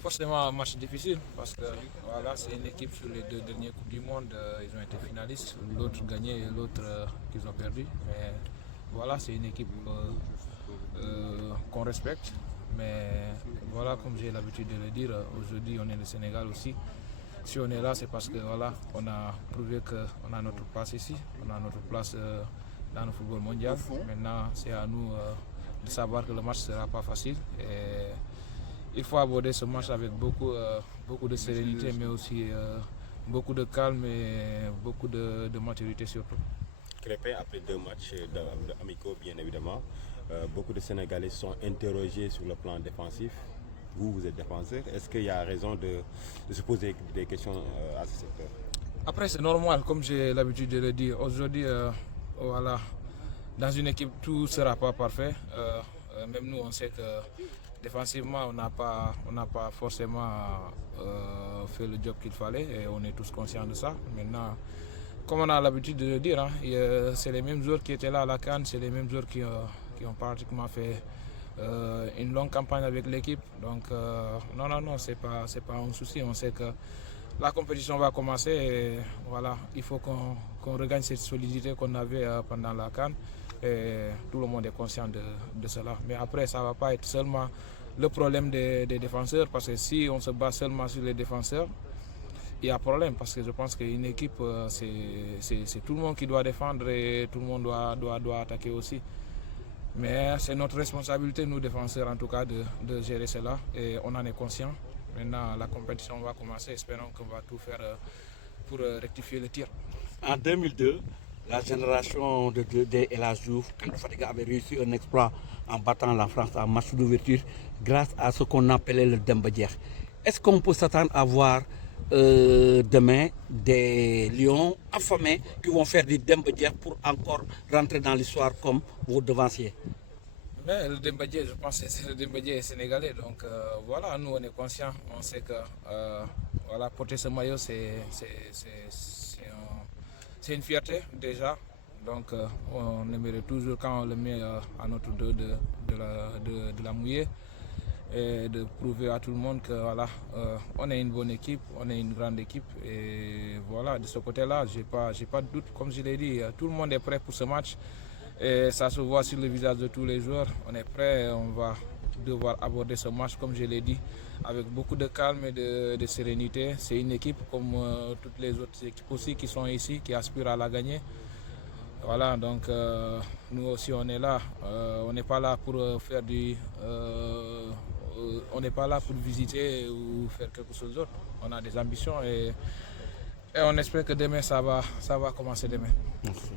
Forcément un match difficile parce que voilà, c'est une équipe sur les deux dernières Coupes du Monde, ils ont été finalistes, l'autre gagné et l'autre qu'ils ont perdu. Mais voilà, c'est une équipe qu'on respecte. Mais voilà, comme j'ai l'habitude de le dire, aujourd'hui on est le Sénégal aussi. Si on est là, c'est parce que voilà, on a prouvé qu'on a notre place ici, on a notre place dans le football mondial. Maintenant, c'est à nous de savoir que le match ne sera pas facile. Et il faut aborder ce match avec beaucoup de sérénité, mais aussi beaucoup de calme et beaucoup de maturité surtout. Crépin, après 2 matchs amicaux, bien évidemment, beaucoup de Sénégalais sont interrogés sur le plan défensif. Vous êtes défenseur. Est-ce qu'il y a raison de se poser des questions à ce secteur? Après, c'est normal, comme j'ai l'habitude de le dire. Aujourd'hui, voilà, dans une équipe, tout ne sera pas parfait. Même nous, on sait que défensivement, on n'a pas forcément fait le job qu'il fallait et on est tous conscients de ça. Maintenant, comme on a l'habitude de le dire, hein, c'est les mêmes joueurs qui étaient là à la CAN, c'est les mêmes joueurs qui ont pratiquement fait une longue campagne avec l'équipe. Donc non, c'est pas un souci. On sait que la compétition va commencer et voilà, il faut qu'on regagne cette solidité qu'on avait pendant la CAN. Et tout le monde est conscient de cela. Mais après, ça ne va pas être seulement le problème des défenseurs, parce que si on se base seulement sur les défenseurs, il y a problème, parce que je pense qu'une équipe, c'est tout le monde qui doit défendre et tout le monde doit attaquer aussi. Mais c'est notre responsabilité, nous défenseurs en tout cas, de gérer cela et on en est conscient. Maintenant, la compétition va commencer, espérons qu'on va tout faire pour rectifier le tir. En 2002, la génération de El Hadji Diouf, quand Fadiga avait réussi un exploit en battant la France en match d'ouverture grâce à ce qu'on appelait le Demba Diekh. Est-ce qu'on peut s'attendre à voir demain des lions affamés qui vont faire du Demba Diekh pour encore rentrer dans l'histoire comme vos devanciers? Mais le Demba Diekh, je pense que c'est le Demba Diekh sénégalais. Donc voilà, nous on est conscients, on sait que voilà, porter ce maillot c'est une fierté déjà. Donc on aimerait toujours quand on le met à notre dos de la mouiller et de prouver à tout le monde que voilà, on est une bonne équipe, on est une grande équipe et voilà, de ce côté-là, j'ai pas de doute. Comme je l'ai dit, tout le monde est prêt pour ce match et ça se voit sur le visage de tous les joueurs. On est prêt, on va devoir aborder ce match, comme je l'ai dit, avec beaucoup de calme et de sérénité. C'est une équipe comme toutes les autres équipes aussi qui sont ici, qui aspirent à la gagner. Voilà, donc nous aussi on est là. On n'est pas là pour faire on n'est pas là pour visiter ou faire quelque chose d'autre. On a des ambitions et on espère que demain ça va commencer demain. Merci.